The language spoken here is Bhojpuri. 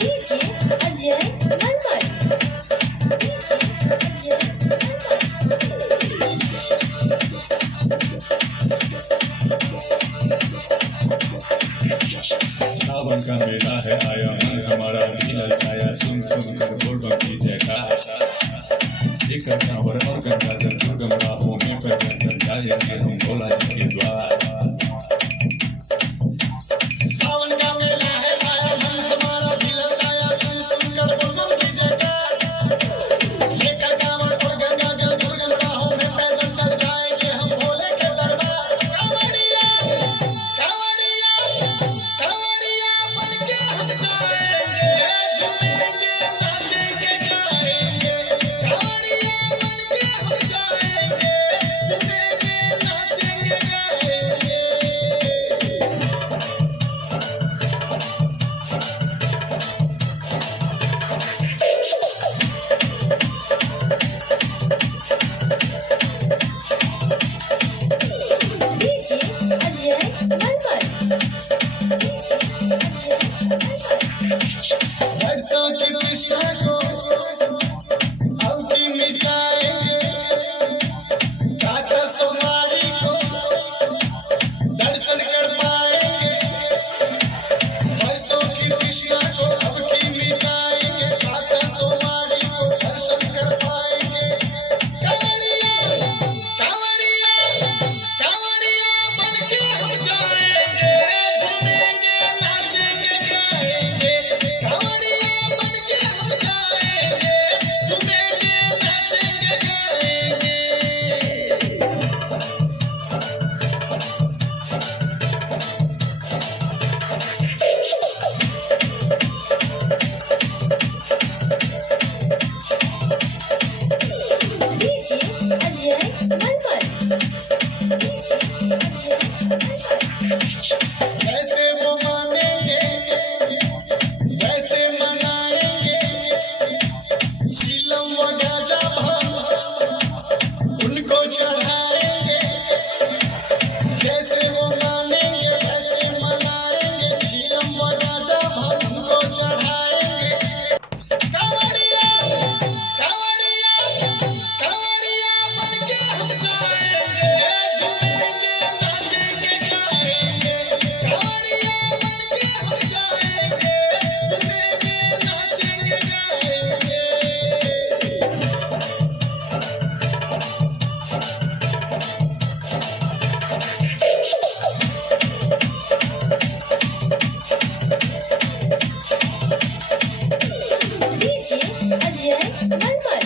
DJ Ajay Malpal. सावन का मेला है आया मन हमारा भी ललचाया सुन सुन कर बोल बंकी जयकार एक कांवर और गंगा जल दुर्गम राहों में पैदल चल जाएंगे हम भोला जी के द्वार। सावन का मेला है आया मन हमारा भी ललचाया सुन सुन कर बोल बंकी जयकार लेकर कांवर और गंगा जल दुर्गम राहों में पैदल चल जाएंगे हम भोले के दरबार। कांवरिया कांवरिया कांवरिया बन के हम जाएंगे झूमेंगे नाचेंगे गाएंगे। कांवरिया बन के हम जाएंगे झूमेंगे नाचेंगे गाएंगे। DJ Ajay Malpal. वर्षों की तृष्णा को हम भी मिटाएंगे। काका सवारी को दर्शन कर पाएंगे। वर्षों की तृष्णा को अब की मिटाएंगे। काका सवारी को दर्शन कर पाएंगे। कांवरिया कांवरिया कांवरिया बन के हम जाएंगे झूमेंगे नाचेंगे गाएंगे। कांवरिया बन के हम जाएंगे झूमेंगे नाचेंगे गाएंगे। DJ Ajay Malpal. जैसे वो मानेंगे वैसे मनाएंगे। शीलम व गाजा भांग उनको चढ़ाएंगे। जैसे वो मानेंगे वैसे मनाएंगे। शीलम व गाजा भांग उनको चढ़ाएंगे। कांवरिया कांवरिया कांवरिया बन के हम जाएंगे झूमेंगे नाचेंगे गाएंगे। कांवरिया बन के हम जाएंगे झूमेंगे नाचेंगे गाएंगे। DJ Ajay Malpal.